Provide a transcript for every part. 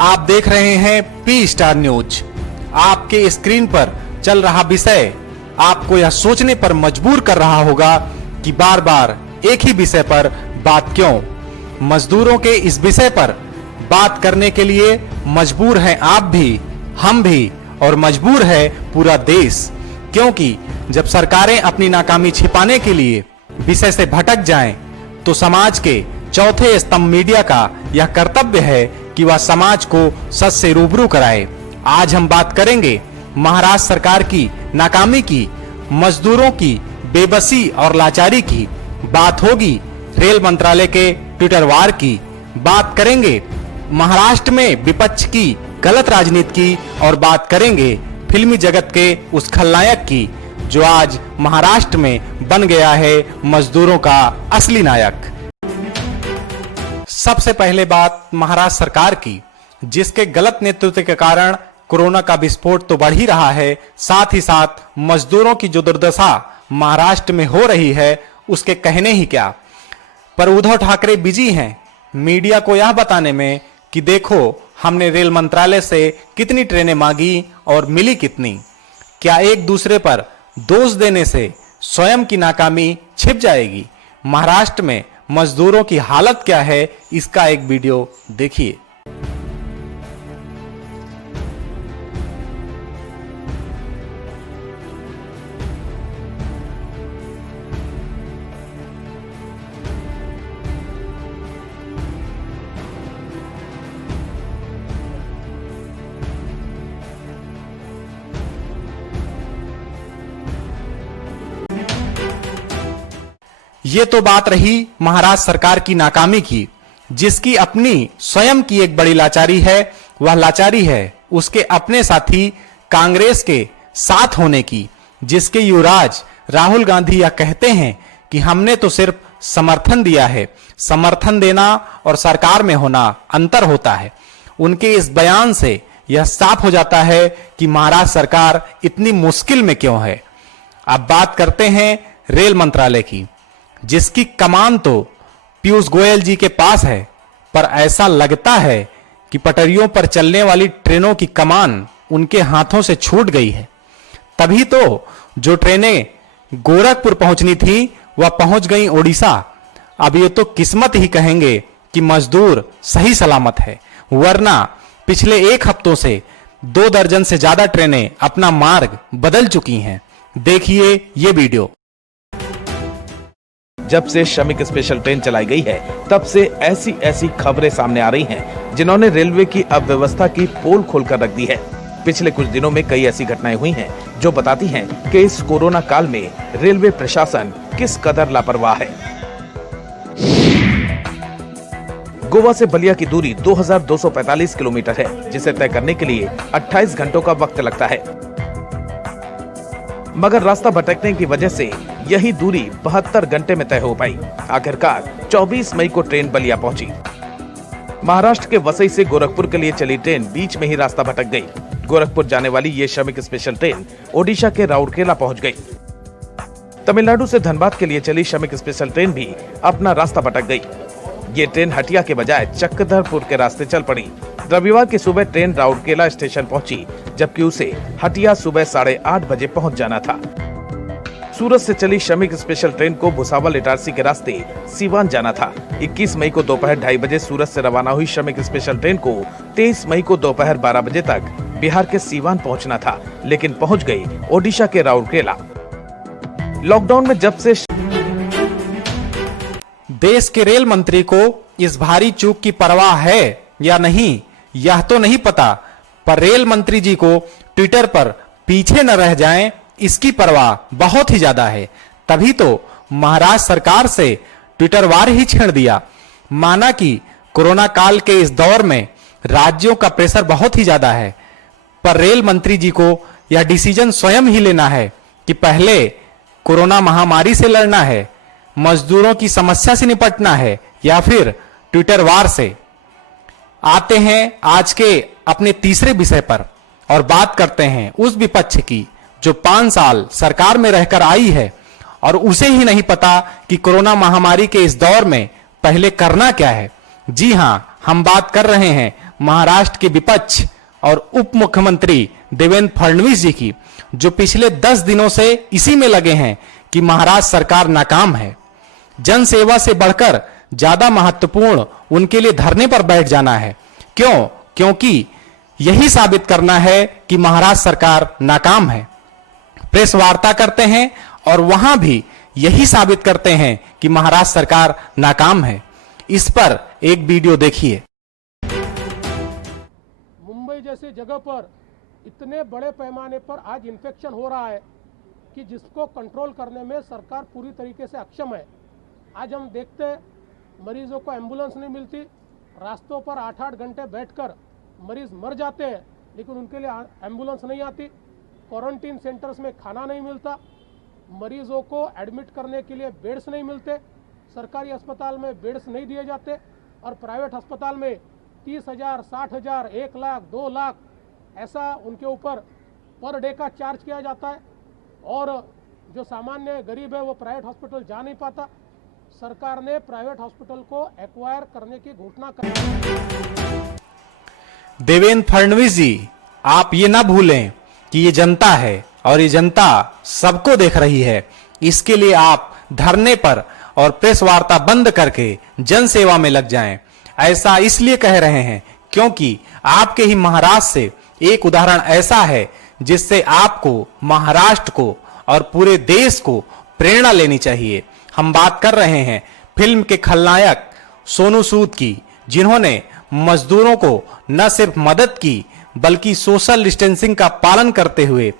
आप देख रहे हैं पी स्टार न्यूज। आपके स्क्रीन पर चल रहा विषय आपको यह सोचने पर मजबूर कर रहा होगा कि बार बार एक ही विषय पर बात क्यों। मजदूरों के इस विषय पर बात करने के लिए मजबूर हैं आप भी, हम भी, और मजबूर है पूरा देश। क्योंकि जब सरकारें अपनी नाकामी छिपाने के लिए विषय से भटक जाएं, तो समाज के चौथे स्तंभ मीडिया का यह कर्तव्य है कि वह समाज को सच से रूबरू कराए। आज हम बात करेंगे महाराष्ट्र सरकार की नाकामी की, मजदूरों की बेबसी और लाचारी की, बात होगी रेल मंत्रालय के ट्विटर वार की, बात करेंगे महाराष्ट्र में विपक्ष की गलत राजनीति की, और बात करेंगे फिल्मी जगत के उस खलनायक की जो आज महाराष्ट्र में बन गया है मजदूरों का असली नायक। सबसे पहले बात महाराष्ट्र सरकार की, जिसके गलत नेतृत्व के कारण कोरोना का विस्फोट तो बढ़ ही रहा है, साथ ही साथ मजदूरों की जो दुर्दशा महाराष्ट्र में हो रही है उसके कहने ही क्या। पर उद्धव ठाकरे बिजी हैं मीडिया को यह बताने में कि देखो हमने रेल मंत्रालय से कितनी ट्रेनें मांगी और मिली कितनी। क्या एक दूसरे पर दोष देने से स्वयं की नाकामी छिप जाएगी? महाराष्ट्र में मजदूरों की हालत क्या है, इसका एक वीडियो देखिए। ये तो बात रही महाराष्ट्र सरकार की नाकामी की, जिसकी अपनी स्वयं की एक बड़ी लाचारी है। वह लाचारी है उसके अपने साथी कांग्रेस के साथ होने की, जिसके युवराज राहुल गांधी यह कहते हैं कि हमने तो सिर्फ समर्थन दिया है। समर्थन देना और सरकार में होना अंतर होता है। उनके इस बयान से यह साफ हो जाता है कि महाराष्ट्र सरकार इतनी मुश्किल में क्यों है। अब बात करते हैं रेल मंत्रालय की, जिसकी कमान तो पीयूष गोयल जी के पास है, पर ऐसा लगता है कि पटरियों पर चलने वाली ट्रेनों की कमान उनके हाथों से छूट गई है। तभी तो जो ट्रेनें गोरखपुर पहुंचनी थी वह पहुंच गई ओडिशा। अब ये तो किस्मत ही कहेंगे कि मजदूर सही सलामत है, वरना पिछले एक हफ्तों से 2 दर्जन से ज्यादा ट्रेनें अपना मार्ग बदल चुकी हैं। देखिए ये वीडियो। जब से श्रमिक स्पेशल ट्रेन चलाई गई है, तब से ऐसी खबरें सामने आ रही हैं, जिन्होंने रेलवे की अव्यवस्था की पोल खोलकर रख दी है। पिछले कुछ दिनों में कई ऐसी घटनाएं हुई हैं, जो बताती हैं कि इस कोरोना काल में रेलवे प्रशासन किस कदर लापरवाह है। गोवा से बलिया की दूरी 2245 किलोमीटर है, जिसे तय करने के लिए 28 घंटों का वक्त लगता है। मगर रास्ता भटकने की वजह से यही दूरी 72 घंटे में तय हो पाई। आखिरकार 24 मई को ट्रेन बलिया पहुंची। महाराष्ट्र के वसई से गोरखपुर के लिए चली ट्रेन बीच में ही रास्ता भटक गई। गोरखपुर जाने वाली ये श्रमिक स्पेशल ट्रेन ओडिशा के राउरकेला पहुंच गई। तमिलनाडु से धनबाद के लिए चली श्रमिक स्पेशल ट्रेन भी अपना रास्ता भटक गई। ये ट्रेन हटिया के बजाय चक्रधरपुर के रास्ते चल पड़ी। रविवार की सुबह ट्रेन राउरकेला स्टेशन पहुंची, जबकि उसे हटिया सुबह 8:30 बजे पहुंच जाना था। सूरत से चली श्रमिक स्पेशल ट्रेन को भुसावल इटारसी के रास्ते सीवान जाना था। 21 मई को दोपहर 2:30 बजे सूरत से रवाना हुई श्रमिक स्पेशल ट्रेन को 23 मई को दोपहर 12 बजे तक बिहार के सीवान पहुंचना था, लेकिन पहुंच गई ओडिशा के राउरकेला। लॉकडाउन में जब से देश के रेल मंत्री को इस भारी चूक की परवाह है या नहीं, यह तो नहीं पता, पर रेल मंत्री जी को ट्विटर पर पीछे न रह जाएं, इसकी परवाह बहुत ही ज्यादा है। तभी तो महाराष्ट्र सरकार से ट्विटर वार ही छेड़ दिया। माना कि कोरोना काल के इस दौर में राज्यों का प्रेशर बहुत ही ज्यादा है, पर रेल मंत्री जी को यह डिसीजन स्वयं ही लेना है कि पहले कोरोना महामारी से लड़ना है, मजदूरों की समस्या से निपटना है, या फिर ट्विटर वार से। आते हैं आज के अपने तीसरे विषय पर और बात करते हैं उस विपक्ष की जो 5 साल सरकार में रहकर आई है और उसे ही नहीं पता कि कोरोना महामारी के इस दौर में पहले करना क्या है। जी हां, हम बात कर रहे हैं महाराष्ट्र के विपक्ष और उप मुख्यमंत्री देवेंद्र फडणवीस जी की, जो पिछले 10 दिनों से इसी में लगे हैं कि महाराष्ट्र सरकार नाकाम है। जन सेवा से बढ़कर ज्यादा महत्वपूर्ण उनके लिए धरने पर बैठ जाना है। क्यों? क्योंकि यही साबित करना है कि महाराष्ट्र सरकार नाकाम है। प्रेस वार्ता करते हैं और वहां भी यही साबित करते हैं कि महाराष्ट्र सरकार नाकाम है। इस पर एक वीडियो देखिए। मुंबई जैसी जगह पर इतने बड़े पैमाने पर आज इन्फेक्शन हो रहा है कि जिसको कंट्रोल करने में सरकार पूरी तरीके से अक्षम है। आज हम देखते हैं मरीजों को एम्बुलेंस नहीं मिलती, रास्तों पर 8-8 घंटे बैठकर मरीज मर जाते हैं, लेकिन उनके लिए एम्बुलेंस नहीं आती। क्वारंटीन सेंटर्स में खाना नहीं मिलता, मरीजों को एडमिट करने के लिए बेड्स नहीं मिलते, सरकारी अस्पताल में बेड्स नहीं दिए जाते और प्राइवेट अस्पताल में 30,000, 60,000, 1 लाख, 2 लाख ऐसा उनके ऊपर पर डे का चार्ज किया जाता है और जो सामान्य गरीब है वो प्राइवेट हॉस्पिटल जा नहीं पाता। सरकार ने प्राइवेट हॉस्पिटल को एक्वायर करने की घोषणा कर। देवेंद्र फडणवीस जी, आप ये ना भूलें कि ये जनता है और ये जनता सबको देख रही है। इसके लिए आप धरने पर और प्रेस वार्ता बंद करके जन सेवा में लग जाएं। ऐसा इसलिए कह रहे हैं क्योंकि आपके ही महाराष्ट्र से एक उदाहरण ऐसा है जिससे आपको, महाराष्ट्र को और पूरे देश को प्रेरणा लेनी चाहिए। हम बात कर रहे हैं फिल्म के खलनायक सोनू सूद की, जिन्होंने मजदूरों को न सिर्फ मदद की बल्कि सोशल डिस्टेंसिंग का पालन करते हुए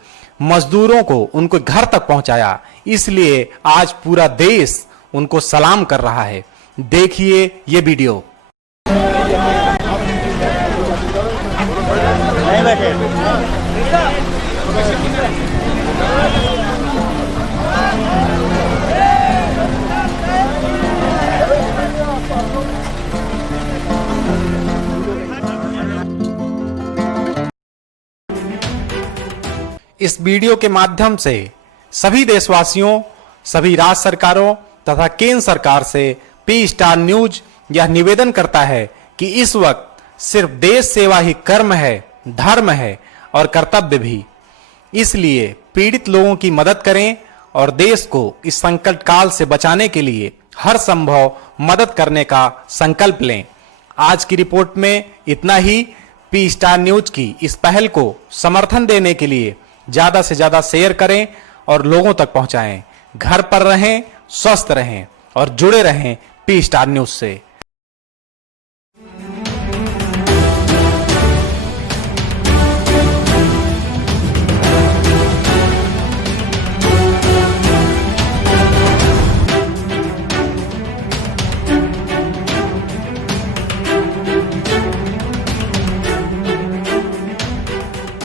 मजदूरों को उनको घर तक पहुंचाया। इसलिए आज पूरा देश उनको सलाम कर रहा है। देखिए ये वीडियो। इस वीडियो के माध्यम से सभी देशवासियों, सभी राज्य सरकारों तथा केंद्र सरकार से पी स्टार न्यूज यह निवेदन करता है कि इस वक्त सिर्फ देश सेवा ही कर्म है, धर्म है और कर्तव्य भी। इसलिए पीड़ित लोगों की मदद करें और देश को इस संकट काल से बचाने के लिए हर संभव मदद करने का संकल्प लें। आज की रिपोर्ट में इतना ही। पी स्टार न्यूज की इस पहल को समर्थन देने के लिए ज्यादा से ज्यादा शेयर करें और लोगों तक पहुंचाएं। घर पर रहें, स्वस्थ रहें और जुड़े रहें पी स्टार न्यूज से।